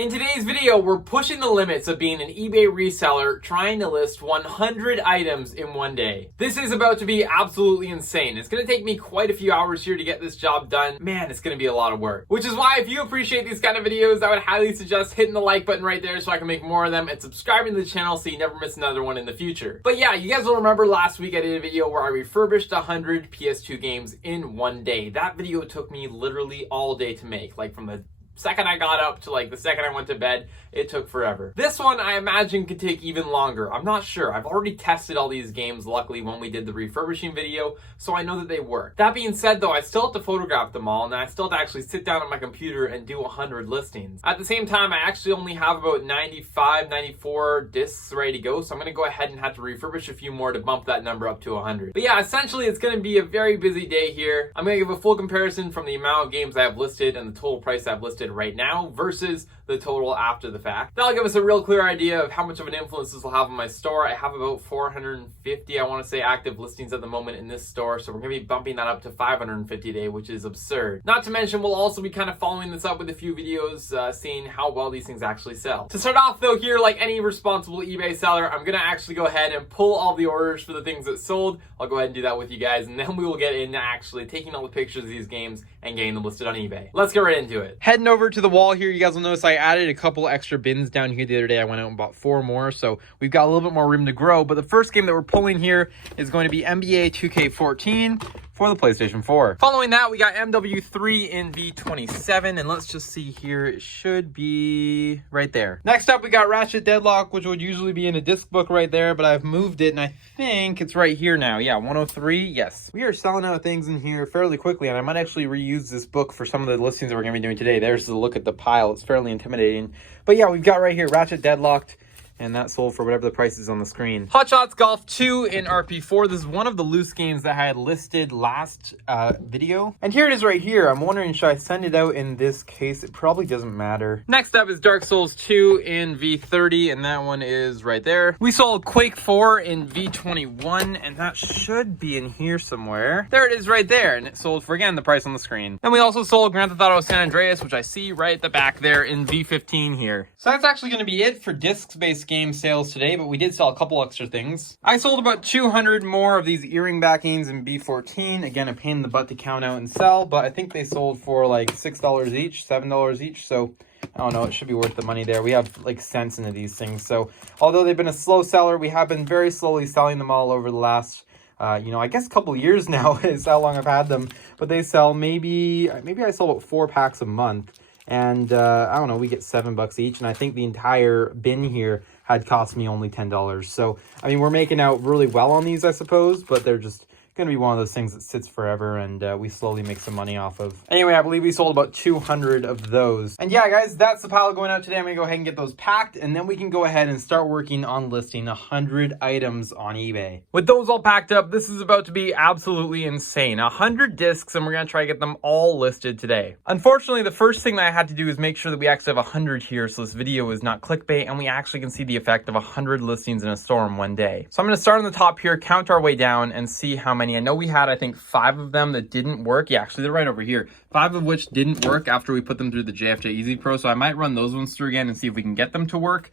In today's video, we're pushing the limits of being an eBay reseller trying to list 100 items in one day. This is about to be absolutely insane. It's going to take me quite a few hours here to get this job done. Man, it's going to be a lot of work. Which is why if you appreciate these kind of videos, I would highly suggest hitting the like button right there so I can make more of them and subscribing to the channel so you never miss another one in the future. But yeah, you guys will remember last week I did a video where I refurbished 100 PS2 games in one day. That video took me literally all day to make, like from the second I got up to like the second I went to bed. It took forever. This one I imagine could take even longer. I'm not sure. I've already tested all these games luckily when we did the refurbishing video, so I know that they work. That being said though, I still have to photograph them all and I still have to actually sit down on my computer and do 100 listings. At the same time, I actually only have about 95, 94 discs ready to go, so I'm gonna go ahead and have to refurbish a few more to bump that number up to 100. But yeah, essentially it's gonna be a very busy day here. I'm gonna give a full comparison from the amount of games I have listed and the total price I've listed right now versus the total after the fact. That'll give us a real clear idea of how much of an influence this will have on my store. I have about 450, I want to say, active listings at the moment in this store, so we're going to be bumping that up to 550 a day, which is absurd. Not to mention, we'll also be kind of following this up with a few videos, seeing how well these things actually sell. To start off though here, like any responsible eBay seller, I'm going to actually go ahead and pull all the orders for the things that sold. I'll go ahead and do that with you guys, and then we will get into actually taking all the pictures of these games and getting them listed on eBay. Let's get right into it. Heading over to the wall here, you guys will notice I added a couple extra bins down here the other day. I went out and bought 4 more, so we've got a little bit more room to grow. But the first game that we're pulling here is going to be NBA 2K14 for the PlayStation 4. Following that, we got MW3 in V27, and let's just see here, it should be right there. Next up, we got Ratchet Deadlock, which would usually be in a disc book right there, but I've moved it, and I think it's right here now. Yeah, 103, yes. We are selling out things in here fairly quickly, and I might actually reuse this book for some of the listings that we're going to be doing today. There's the look at the pile. It's fairly intimidating. But yeah, we've got right here Ratchet Deadlocked, and that sold for whatever the price is on the screen. Hot Shots Golf 2 in RP4. This is one of the loose games that I had listed last video. And here it is right here. I'm wondering, should I send it out in this case? It probably doesn't matter. Next up is Dark Souls 2 in V30, and that one is right there. We sold Quake 4 in V21, and that should be in here somewhere. There it is right there, and it sold for, again, the price on the screen. And we also sold Grand Theft Auto San Andreas, which I see right at the back there in V15 here. So that's actually going to be it for discs-based game sales today, but we did sell a couple extra things. I sold about 200 more of these earring backings in B14. Again, a pain in the butt to count out and sell, but I think they sold for like $6 each, $7 each, so I don't know, it should be worth the money there. We have like cents into these things, so although they've been a slow seller, we have been very slowly selling them all over the last I guess a couple years now is how long I've had them, but they sell maybe I sell about 4 packs a month. And I don't know, we get $7 each, and I think the entire bin here had cost me only $10. So, I mean, we're making out really well on these, I suppose, but they're just going to be one of those things that sits forever and we slowly make some money off of. Anyway, I believe we sold about 200 of those. And yeah, guys, that's the pile going out today. I'm going to go ahead and get those packed, and then we can go ahead and start working on listing 100 items on eBay. With those all packed up, this is about to be absolutely insane. 100 discs, and we're going to try to get them all listed today. Unfortunately, the first thing that I had to do is make sure that we actually have 100 here, so this video is not clickbait, and we actually can see the effect of 100 listings in a store in one day. So I'm going to start on the top here, count our way down, and see how many. I know we had, I think, 5 of them that didn't work. Yeah, actually, they're right over here. 5 of which didn't work after we put them through the JFJ Easy Pro. So I might run those ones through again and see if we can get them to work.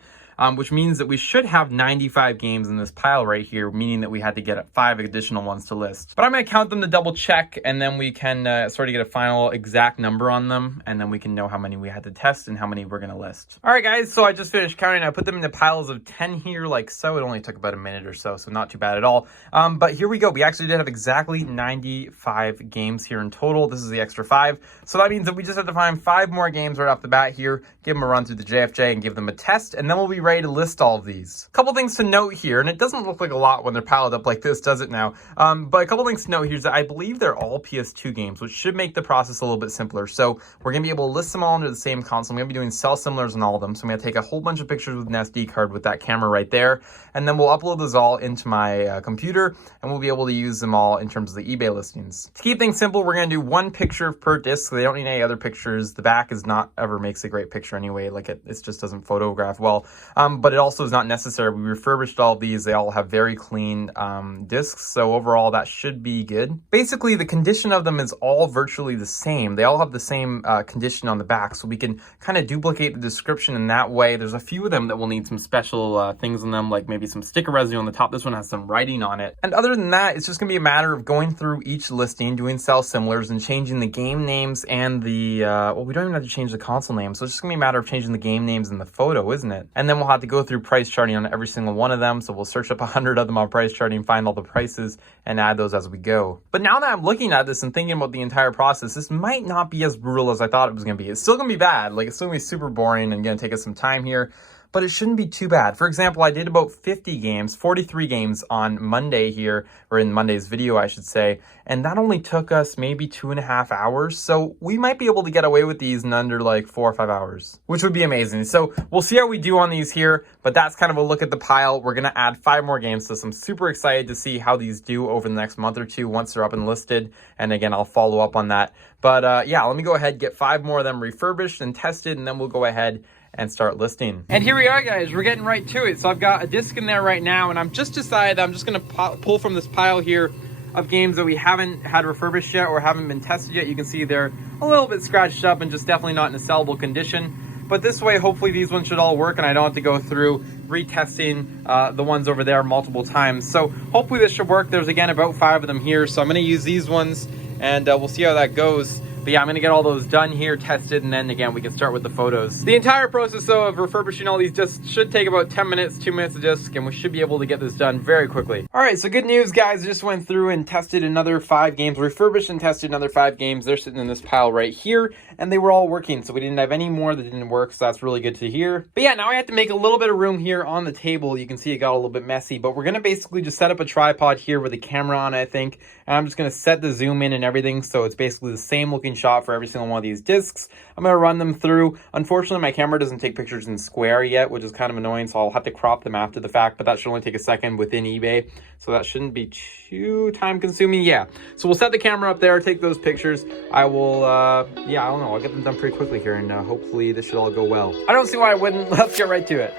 Which means that we should have 95 games in this pile right here, meaning that we had to get 5 additional ones to list. But I'm going to count them to double check, and then we can sort of get a final exact number on them, and then we can know how many we had to test and how many we're going to list. All right, guys, so I just finished counting. I put them into piles of 10 here, like so. It only took about a minute or so, so not too bad at all. But here we go. We actually did have exactly 95 games here in total. This is the extra 5. So that means that we just have to find 5 more games right off the bat here, give them a run through the JFJ and give them a test, and then we'll be ready to list all of these. Couple things to note here, and it doesn't look like a lot when they're piled up like this, does it now? But a couple things to note here is that I believe they're all PS2 games, which should make the process a little bit simpler. So we're going to be able to list them all into the same console. I'm going to be doing cell similars on all of them. So I'm going to take a whole bunch of pictures with an SD card with that camera right there, and then we'll upload those all into my computer, and we'll be able to use them all in terms of the eBay listings. To keep things simple, we're going to do 1 picture per disc, so they don't need any other pictures. The back is not ever makes a great picture anyway, like it just doesn't photograph well. but it also is not necessary. We refurbished all of these. They all have very clean discs, so overall that should be good. Basically, the condition of them is all virtually the same. They all have the same condition on the back, so we can kind of duplicate the description in that way. There's a few of them that will need some special things on them, like maybe some sticker residue on the top. This one has some writing on it. And other than that, it's just gonna be a matter of going through each listing, doing sell similars, and changing the game names and the, well, we don't even have to change the console name, so it's just gonna be a matter of changing the game names and the photo, isn't it? And then we'll have to go through price charting on every single one of them, so we'll search up 100 of them on price charting, find all the prices, and add those as we go. But now that I'm looking at this and thinking about the entire process, this might not be as brutal as I thought it was gonna be. It's still gonna be bad, like it's still gonna be super boring and gonna take us some time here, but it shouldn't be too bad. For example, I did about 50 games, 43 games on Monday here, or in Monday's video, I should say, and that only took us maybe 2.5 hours. So we might be able to get away with these in under like 4 or 5 hours, which would be amazing. So we'll see how we do on these here, but that's kind of a look at the pile. We're gonna add 5 more games, so I'm super excited to see how these do over the next month or two once they're up and listed. And again, I'll follow up on that. But yeah, let me go ahead, get 5 more of them refurbished and tested, and then we'll go ahead and start listing. And here we are, guys, we're getting right to it. So I've got a disc in there right now, and I'm just decided I'm just gonna pull from this pile here of games that we haven't had refurbished yet or haven't been tested yet. You can see they're a little bit scratched up and just definitely not in a sellable condition. But this way, hopefully these ones should all work and I don't have to go through retesting the ones over there multiple times. So hopefully this should work. There's again about 5 of them here. So I'm gonna use these ones and we'll see how that goes. But yeah, I'm gonna get all those done here, tested, and then again, we can start with the photos. The entire process though of refurbishing all these discs should take about 10 minutes, 2 minutes a disc, and we should be able to get this done very quickly. All right, so good news, guys. I just went through and tested another 5 games, refurbished and tested another 5 games. They're sitting in this pile right here, and they were all working, so we didn't have any more that didn't work, so that's really good to hear. But yeah, now I have to make a little bit of room here on the table. You can see it got a little bit messy, but we're gonna basically just set up a tripod here with a camera on, I think, and I'm just gonna set the zoom in and everything, so it's basically the same looking shot for every single one of these discs. I'm gonna run them through. Unfortunately, my camera doesn't take pictures in square yet, which is kind of annoying, so I'll have to crop them after the fact, but that should only take a second within eBay, so that shouldn't be too time consuming. Yeah, so we'll set the camera up there, take those pictures. I will, yeah, I don't know, I'll get them done pretty quickly here, and hopefully this should all go well. I don't see why I wouldn't. Let's get right to it.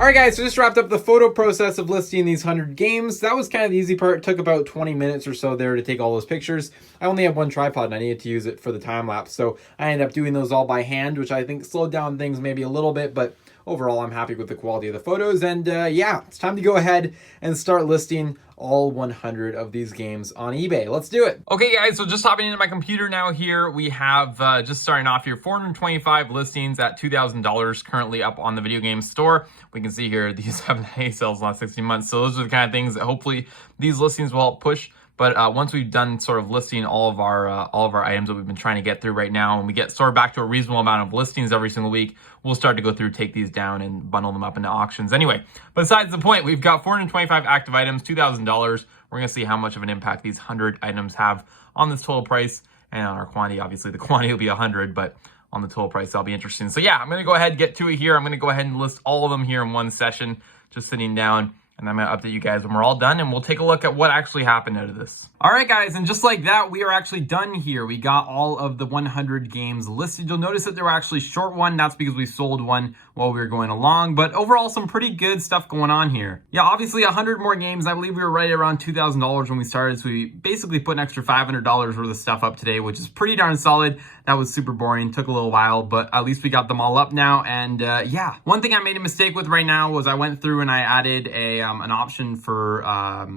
All right, guys, so just wrapped up the photo process of listing these 100 games. That was kind of the easy part. It took about 20 minutes or so there to take all those pictures. I only have one tripod and I needed to use it for the time lapse, so I ended up doing those all by hand, which I think slowed down things maybe a little bit, but overall I'm happy with the quality of the photos. And yeah, it's time to go ahead and start listing all 100 of these games on eBay. Let's do it. Okay, guys, so just hopping into my computer now here, we have just starting off here, 425 listings at $2,000 currently up on the video game store. We can see here these haven't had any sales in the last 16 months. So those are the kind of things that hopefully these listings will help push. But once we've done sort of listing all of our items that we've been trying to get through right now, and we get sort of back to a reasonable amount of listings every single week, we'll start to go through, take these down, and bundle them up into auctions. Anyway, besides the point, we've got 425 active items, $2,000. We're gonna see how much of an impact these 100 items have on this total price and on our quantity. Obviously, the quantity will be 100, but on the total price, that'll be interesting. So yeah, I'm gonna go ahead and get to it here. I'm gonna go ahead and list all of them here in one session, just sitting down. And I'm gonna update you guys when we're all done, and we'll take a look at what actually happened out of this. All right, guys, and just like that, we are actually done here. We got all of the 100 games listed. You'll notice that they were actually short one. That's because we sold one while we were going along, but overall, some pretty good stuff going on here. Yeah, obviously 100 more games. I believe we were right around $2,000 when we started, so we basically put an extra $500 worth of stuff up today, which is pretty darn solid. That was super boring, took a little while, but at least we got them all up now. And yeah, one thing I made a mistake with right now was I went through and I added an option for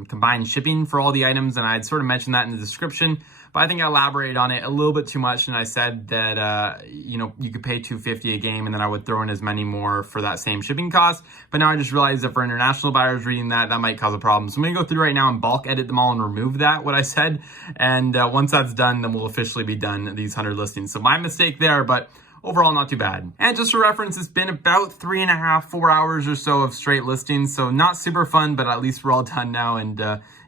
combined shipping for all the items, and I had sort of mentioned that in the description, but I think I elaborated on it a little bit too much, and I said that, you know, you could pay $250 a game, and then I would throw in as many more for that same shipping cost. But now I just realized that for international buyers reading that might cause a problem. So I'm gonna go through right now and bulk edit them all and remove that, what I said. And once that's done, then we'll officially be done these 100 listings. So my mistake there, but overall not too bad. And just for reference, it's been about 3.5, 4 hours or so of straight listings. So not super fun, but at least we're all done now. And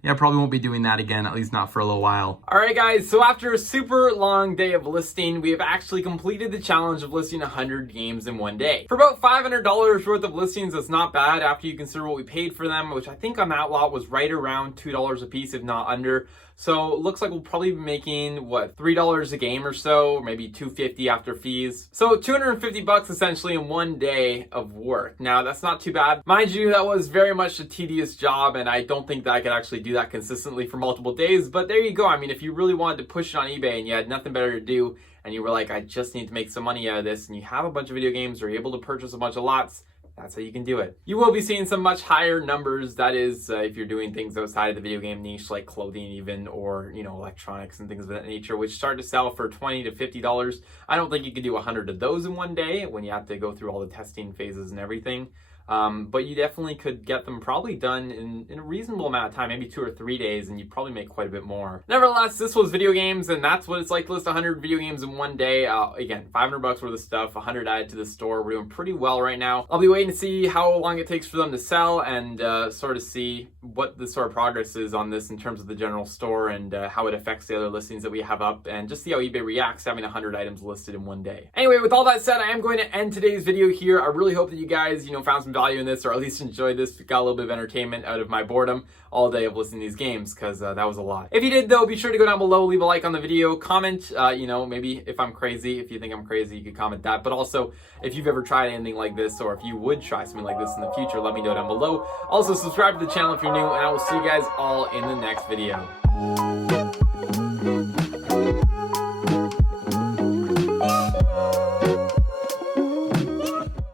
yeah, probably won't be doing that again, at least not for a little while. All right, guys, so after a super long day of listing, we have actually completed the challenge of listing 100 games in one day. For about $500 worth of listings, that's not bad after you consider what we paid for them, which I think on that lot was right around $2 a piece, if not under. So it looks like we'll probably be making, what, $3 a game or so, or maybe $250 after fees. So $250 essentially in one day of work. Now, that's not too bad. Mind you, that was very much a tedious job, and I don't think that I could actually do that consistently for multiple days, but there you go. I mean, if you really wanted to push it on eBay and you had nothing better to do, and you were like, I just need to make some money out of this, and you have a bunch of video games, or you're able to purchase a bunch of lots, that's how you can do it. You will be seeing some much higher numbers. That is, if you're doing things outside of the video game niche, like clothing even, or, you know, electronics and things of that nature, which start to sell for $20 to $50. I don't think you could do 100 of those in one day when you have to go through all the testing phases and everything. But you definitely could get them probably done in a reasonable amount of time, maybe 2 or 3 days, and you'd probably make quite a bit more. Nevertheless, this was video games, and that's what it's like to list 100 video games in one day. Again, $500 worth of stuff, 100 added to the store. We're doing pretty well right now. I'll be waiting to see how long it takes for them to sell, and sort of see what the sort of progress is on this in terms of the general store, and how it affects the other listings that we have up, and just see how eBay reacts to having 100 items listed in one day. Anyway, with all that said, I am going to end today's video here. I really hope that you guys, you know, found some value in this, or at least enjoyed this, got a little bit of entertainment out of my boredom all day of listening to these games, because that was a lot. If you did though, be sure to go down below, leave a like on the video, comment, you know, maybe if I'm crazy, if you think I'm crazy, you could comment that, but also if you've ever tried anything like this, or if you would try something like this in the future, let me know down below. Also subscribe to the channel if you're new, and I will see you guys all in the next video.